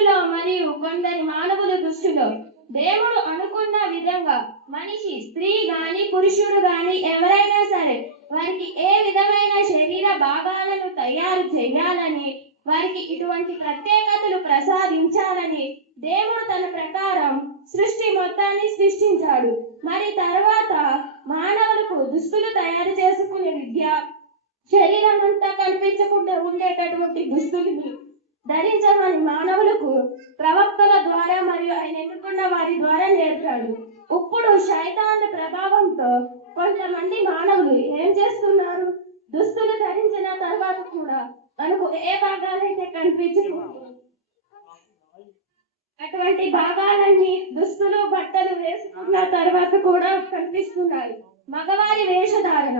దృష్టిలో మరియు కొందరి మానవుల దృష్టిలో దేవుడు అనుకున్న విధంగా మనిషి, స్త్రీ గాని పురుషుడు గాని ఎవరైనా సరే వారికి ఏ విధమైన శరీర భాగాలను తయారు చేయాలని, వారికి ఇటువంటి ప్రత్యేకతలు ప్రసాదించాలని దేవుడు తన ప్రకారం సృష్టి మొత్తాన్ని సృష్టించాడు. మరి తర్వాత మానవులకు దుస్తులు తయారు చేసుకునే విద్య, శరీరం అంతా కనిపించకుండా ఉండేటటువంటి దుస్తులు ధరించమని మానవులకు ప్రవక్తల ద్వారా మరియు ఆయన ఎన్నుకున్న వారి ద్వారా నేర్పాడు. ఇప్పుడు శైతాను ప్రభావంతో కొంతమంది మానవులు ఏం చేస్తున్నారు? దుస్తులు ధరించిన తర్వాత కూడా మనకు ఏ భాగాలైతే కనిపించకూడదు అటువంటి భాగాలన్నీ దుస్తులు బట్టలు వేసుకున్న తర్వాత కూడా కనిపిస్తున్నాయి. మగవారి వేషధారణ